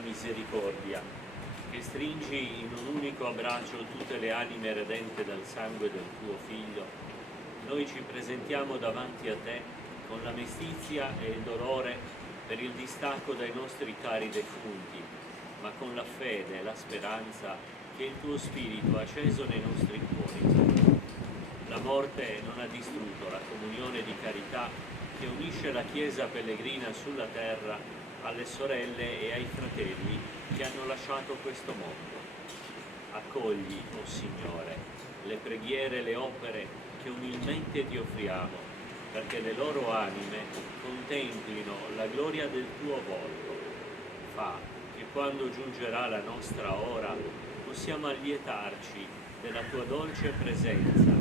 misericordia, che stringi in un unico abbraccio tutte le anime redente dal sangue del tuo Figlio, noi ci presentiamo davanti a te con la mestizia e il dolore per il distacco dai nostri cari defunti, ma con la fede e la speranza che il tuo Spirito ha acceso nei nostri cuori. La morte non ha distrutto la comunione di carità che unisce la Chiesa pellegrina sulla terra alle sorelle e ai fratelli che hanno lasciato questo mondo. Accogli, o Signore, le preghiere e le opere che umilmente ti offriamo, perché le loro anime contemplino la gloria del tuo volto. Fa che quando giungerà la nostra ora possiamo allietarci della tua dolce presenza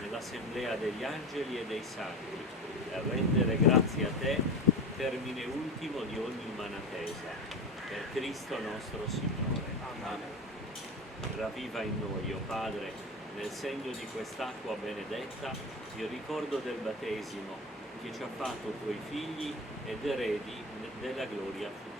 nell'assemblea degli angeli e dei santi e rendere grazie a te, termine ultimo di ogni umana attesa. Per Cristo nostro Signore. Amen. Ravviva in noi, o Padre, nel segno di quest'acqua benedetta, il ricordo del battesimo che ci ha fatto tuoi figli ed eredi della gloria futura.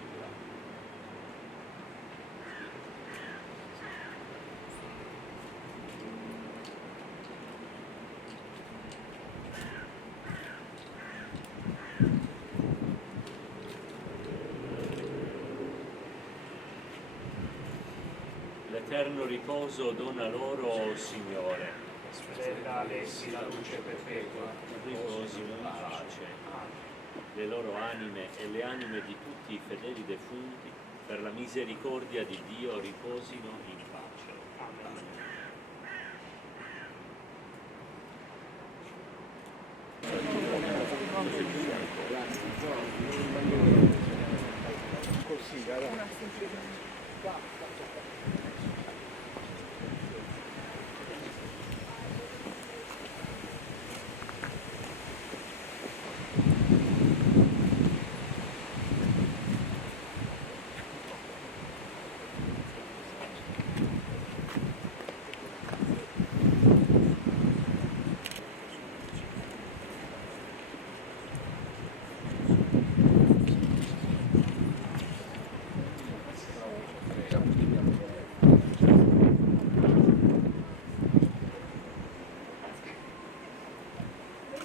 L'eterno riposo dona loro, o Signore. Spetta ad essi la luce perpetua, Riposino in pace. Le loro anime e le anime di tutti i fedeli defunti, per la misericordia di Dio, riposino in pace. Amen.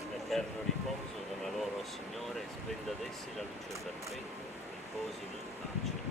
L'eterno riposo dona loro, Signore, splenda ad essi la luce perpetua, riposino in pace.